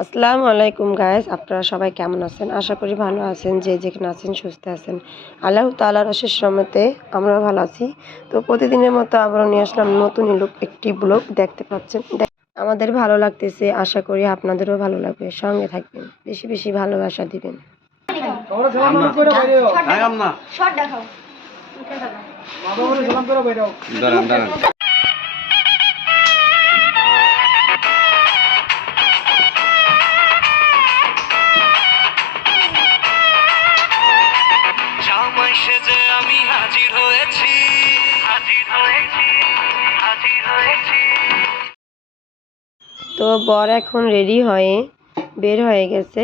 আসসালামু আলাইকুম গায়েস আপনারা সবাই কেমন আছেন? আশা করি ভালো আছেন যে যেখানে আছেন সুস্থ আছেন। আল্লাহ তালার অশেষ রহমতে আমরা ভালো আছি। তো প্রতিদিনের মতো আবারও নিয়ে আসলাম নতুন লোক একটি ব্লগ দেখতে পাচ্ছেন? দেখ- আমাদের ভালো লাগতেছে আশা করি আপনাদেরও ভালো লাগবে। সঙ্গে থাকবেন বেশি বেশি ভালোবাসা দিবেন। না তো বর এখন রেডি হয়ে বের হয়ে গেছে।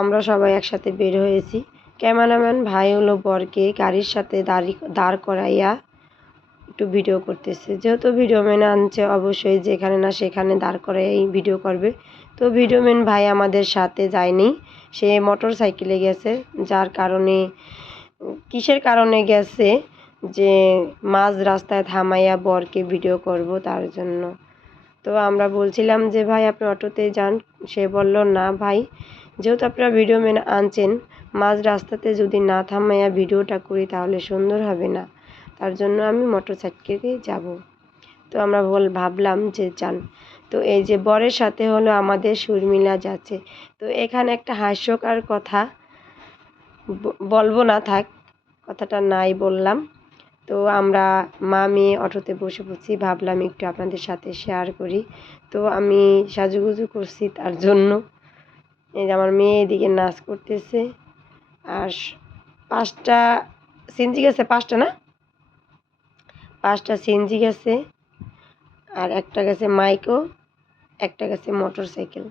আমরা সবাই একসাথে বের হয়েছি। ক্যামেরাম্যান ভাই হলো বরকে গাড়ির সাথে দাঁড়ি, দাঁড় করাইয়া একটু ভিডিও করতেছে। যেহেতু ভিডিও ম্যান আনছে, অবশ্যই যেখানে না সেখানে দাঁড় করাই ভিডিও করবে। তো ভিডিও ম্যান ভাই আমাদের সাথে যায়নি। সে মোটর সাইকেলে গেছে, যার কারণে, কিসের কারণে গেছে? যে মাঝ রাস্তায় থামাইয়া বরকে ভিডিও করব তার জন্য। তো আমরা বলছিলাম যে, ভাই, আপনি অটোতে যান। সে বলল, না ভাই, যেহেতু আপনারা ভিডিও মেন আনছেন, মাঝ রাস্তাতে যদি না থামাইয়া ভিডিওটা করি তাহলে সুন্দর হবে না। তার জন্য আমি মোটর সাইকেলে যাব। তো আমরা বল, ভাবলাম যে, যান। তো এই যে, বরের সাথে হলো আমাদের সুরমিলা যাচ্ছে তো এখানে একটা হাস্যকর কথা বলব না থাক, কথাটা নাই বললাম। তো আমরা মা মেয়ে অটোতে বসে পড়ছি, ভাবলাম একটু আপনাদের সাথে শেয়ার করি। তো আমি সাজুগুজু করছি তার জন্য। এই যে আমার মেয়ে এদিকে নাচ করতেছে। আর পাঁচটা সিনজি গেছে, পাঁচটা না? পাঁচটা সিনজি গেছে। আর একটা গেছে মাইকো, একটা গেছে মোটর সাইকেল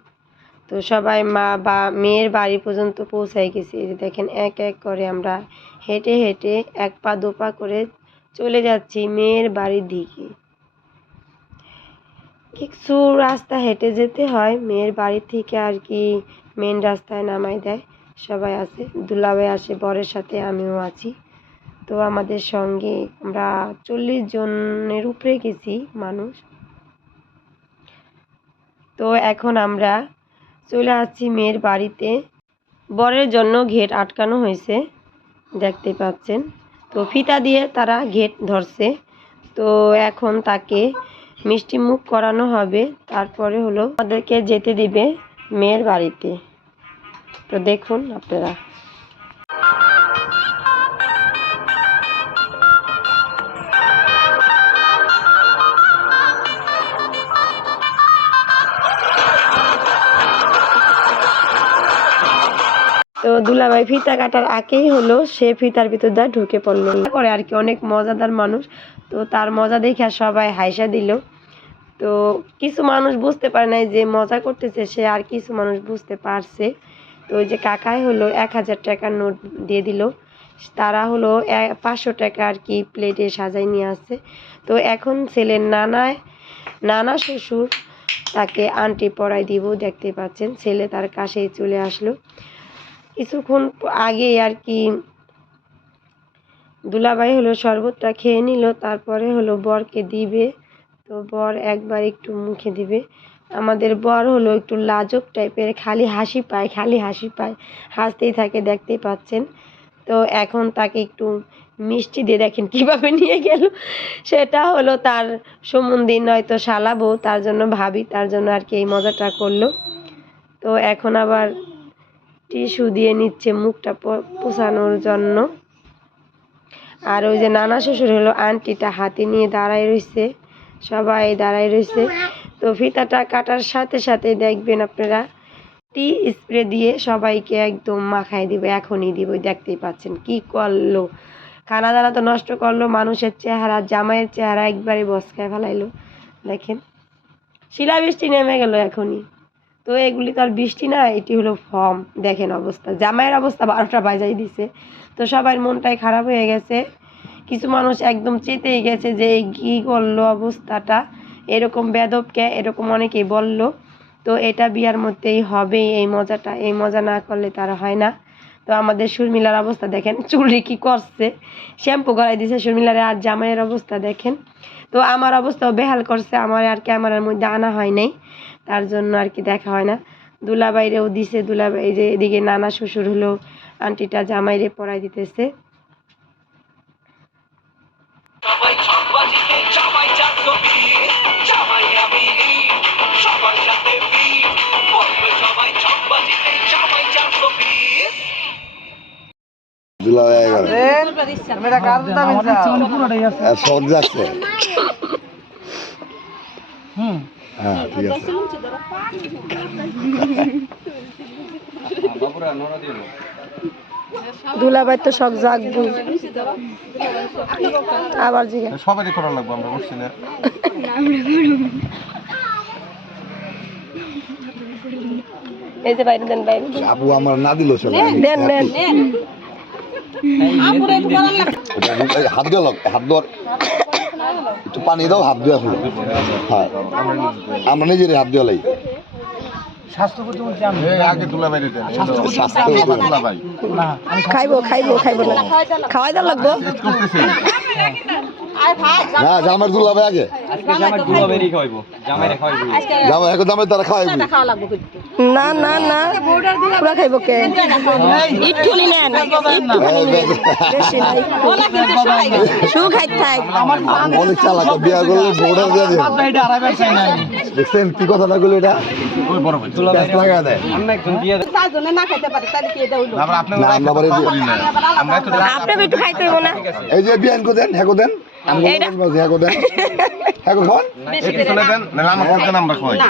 তো সবাই মা বা মেয়ের বাড়ি পর্যন্ত পৌঁছাই গেছি। দেখেন, এক এক করে আমরা হেঁটে হেঁটে এক পা দু পা করে চলে যাচ্ছি মেয়ের বাড়ির দিকে। কিছু রাস্তা হেঁটে যেতে হয়, মেয়ের বাড়ি থেকে আর কি মেন রাস্তায় নামাই দেয়। সবাই আছে, দুলাভাই আসে, বরের সাথে আমিও আছি। তো আমাদের সঙ্গে আমরা চল্লিশ জনের উপরে গেছি মানুষ। তো এখন আমরা চলে আসছি মেয়ের বাড়িতে। বরের জন্য ঘেট আটকানো হয়েছে, দেখতে পাচ্ছেন। তো ফিতা দিয়ে তারা ঘেট ধরছে। তো এখন তাকে মিষ্টি মুখ করানো হবে। তারপরে হলো আমাদেরকে যেতে দিবে মেয়ের বাড়িতে। তো দেখুন আপনারা। তো দুলাভাই ফিতা কাটার আগেই হলো, সে ফিতার ভিতর দিয়ে ঢুকে পড়ল। করে আর কি অনেক মজাদার মানুষ। তো তার মজা দেখে সবাই হাইসা দিল। তো কিছু মানুষ বুঝতে পারে নাই যে মজা করতেছে সে, আর কিছু মানুষ বুঝতে পারছে। তো ওই যে কাকাই হলো এক হাজার টাকার নোট দিয়ে দিল। তারা হলো পাঁচশো টাকা আর কি প্লেটে সাজাই নিয়ে আসছে। তো এখন ছেলের নানায়, নানা শ্বশুর তাকে আন্টি পড়াই দিব, দেখতে পাচ্ছেন। ছেলে তার কাছেই চলে আসলো। কিছুক্ষণ আগেই আর কি দুলাভাই হলো শরবতটা খেয়ে নিল, তারপরে হলো বরকে দিবে। তো বর একবার একটু মুখে দিবে। আমাদের বর হলো একটু লাজক টাইপের, খালি হাসি পায়, খালি হাসি পায়। হাসতেই থাকে, দেখতেই পাচ্ছেন। তো এখন তাকে একটু মিষ্টি দিয়ে দেখেন কীভাবে নিয়ে গেল। সেটা হলো তার সম্বন্ধী নয়তো শালা বউ তার জন্য ভাবি, তার জন্য আর কি এই মজাটা করল। তো এখন আবার টিস্যু দিয়ে নিচ্ছে মুখটা প- পোছানোর জন্য। আর ওই যে নানা শ্বশুর হলো আন্টিটা হাতে নিয়ে দাঁড়ায় রইছে। সবাই দাঁড়ায় রইছে। তো ফিতাটা কাটার সাথে সাথে দেখবেন আপনারা, টি স্প্রে দিয়ে সবাইকে একদম মাখায় দিব, এখনই দিব। দেখতেই পাচ্ছেন কি করল। খানা দানা তো নষ্ট করল, মানুষের চেহারা, জামাইয়ের চেহারা একবারে বসকায় ফেলাইলো। দেখেন, শিলাবৃষ্টি নেমে গেল এখনই। তো এগুলি তো আর বৃষ্টি না, এটি হলো ফর্ম। দেখেন অবস্থা। জামাইয়ের অবস্থা বারোটা বাজাই দিছে। তো সবার মনটাই খারাপ হয়ে গেছে। কিছু মানুষ একদম চেতেই গেছে যে কী করল অবস্থাটা। এরকম বেদবকে, এরকম অনেকেই বলল। তো এটা বিয়ার মধ্যেই হবে এই মজাটা, এই মজা না করলে তার হয় না। তো আমাদের সুরমিলার অবস্থা দেখেন। চুলরি কি করছে? শ্যাম্পু করাই দিছে সুরমিলার আর জামাইয়ের অবস্থা দেখেন। তো আমার অবস্থাও বেহাল করছে আমার আর ক্যামেরার মধ্যে আনা হয় নাই তার জন্য আর কি দেখা হয় না। দুলাবাইরেও দিছে দুলাবাই যে এদিকে নানা শ্বশুর হলো আন্টিটা জামাইরে পড়াই দিতেছে। দুলা সব যাচ্ছে। হ্যাঁ ঠিক আছে। দুলাবাই তো শখ জাগবো। আবার জিগা। সবারই করা লাগবে আমরা বুঝছি না। এই যে বাইরে দেন বাইরে দেন। আপু আমার না দিল চলে। দেন দেন হাত লোক হাত ধর। একটু পানি দাও হাত দিয়ে আসলো হ্যাঁ। আমরা নিজেরই স্বাস্থ্য তুলা ভাই খাইবো খাইবো খাইবো। না। খাওয়াই দেওয়া লাগবো? করতেছে না জামার দুলা ভাই আগে। জামা এখন দামে তারা খাওয়াইবো। না না না পুরা খাইবো কে ইটুলি নেন বে- বেশি নাই শু খাইতে থাক অনেক চালাক বিয়া করলে বউটা দিয়ে দিও দেখছেন কি কথা না করল এটা ওই বড় ভাই ব্যাস লাগা দেয় তারপর আপনি না, আমরা বাড়ি দিই। আমরা তো আপনি একটু খাইতে হইব না এই যে বিয়ান কো দেন হ্যাঁ দেন হ্যাঁ দেন হ্যাঁ খান একটু চলে দেন করতে আমরা কই এই খাওয়াই দেন থাক থাক আমাকে লাগবে না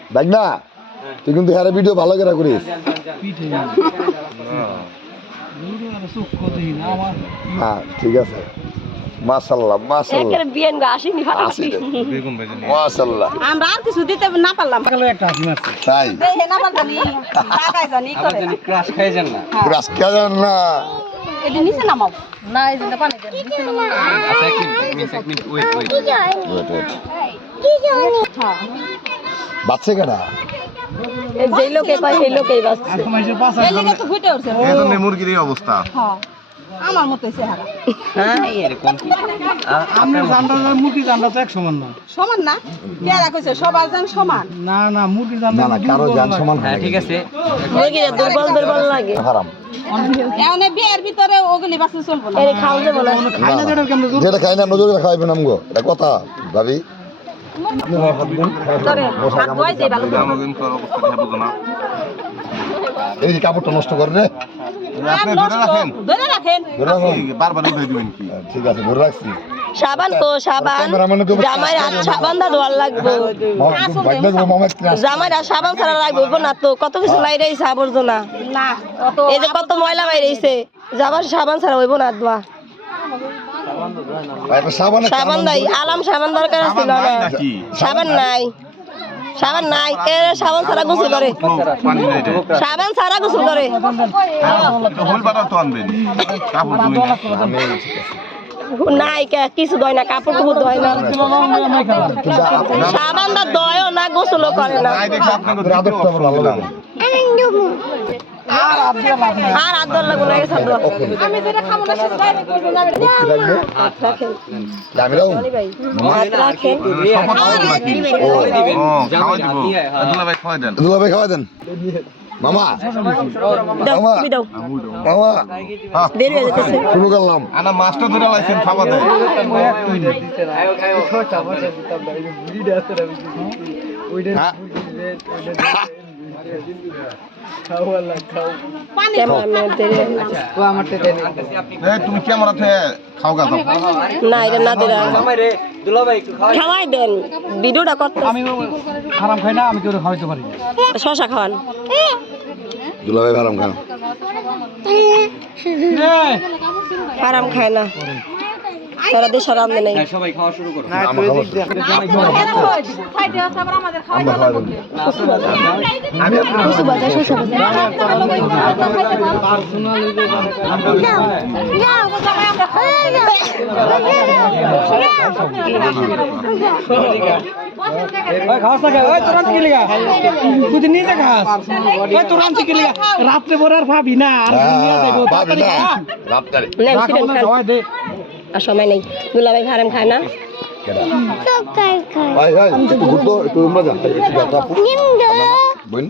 দেখ না তুই কিন্তু হ্যাঁ ভিডিও ভালো করে করিস। হ্যাঁ ঠিক আছে। মাশাল্লাহ মাশাল্লাহ বিয়েন গো আসেনি ভালো আসি বেগুন ভেজে নিয়ে মাশাল্লাহ আমরা আর কিছু দিতে না পারলাম। তাই? দেখে না পারলাম টাকায় জানি করে। রাস কেন না। এটি নিচে নামাও। না এই জন্য পানি দেন নিচে নামাও। Wait, wait. বাচ্চা কেনা যেই লোকে পায় সেই লোকেই বাঁচছে। এই তো ফুটে উঠছে। এই জন্য মুরগির এই অবস্থা। হ্যাঁ আমার মতো চেহারা সমান না। কেরা কইছে? সবার যান সমান? না না কারও জান সমান হয় ঠিক আছে। মুরগিরা দুর্বল দুর্বল লাগে। হারাম। এখানে বিয়ের ভিতরে ওগুলি বাসে চলবো না। এর খাওয়া যাবে না। না, না। যেটা খাই না আমরা জোরে খাওয়াইবেন আমগো। এটা কথা ভাবি। এই কাপড়টা নষ্ট করে রে। ধরে রাখেন। ধরে ধরে রাখুন। বারবার উঠে দিবেন কি? ঠিক আছে ধরে রাখছি। সাবান তো সাবান। জামাই আর সাবান দা ধোয়ার লাগবে। আসছে? জামাই আর সাবান ছাড়া লাগবে না তো। কত কিছু লাইরে আইছে আবর্জনা। না অত এই যে কত ময়লা বাইরে আইছে যাবার সাবান ছাড়া হইব না দোয়া সাবানে সাবান দাই আলাম সাবান দরকার ছিল নাই সাবান নাই। সাবান নাই এ সাবান ছাড়া গোসল করে? সাবান ছাড়া গোসল করে। নাই কিছু দয় না কাপড় কুপড় দয় না। সাবান দা দয়ও না গোসলও করে না। লাগে আর আদর লাগবে না গেছে। আমি যেটা খাব না সেটা ডাইরেক্ট বলব যাবে কি রাখেন আমি রাখুন ভাই। রাখেন দুলা ভাই খাওয়াই দেন। দুলা ভাই খাওয়া দেন? মামা মামা। মামা দেরি হয়ে যেতেছে শুরু করলাম। আনা মাছটা ধরে লাইছেন খাওয়া দেয় হ্যাঁ এই তুমি ক্যামেরা খাও গা না এটা না দেরা খাওয়াই দেন ভিডিওটা করতে আমি হারাম খাই না আমি কেউ খাওয়াইতে পারি? শশা খাওয়ান। খান আরাম খায় না। সারা দেশে নাই। ওই তোর আনতে গেলি গা রাত্রে পরে আর ভাবি না। আর। রাত্রে। আর সময় নেই দুলাভাই হারাম খায় না ভাই ভাই বোন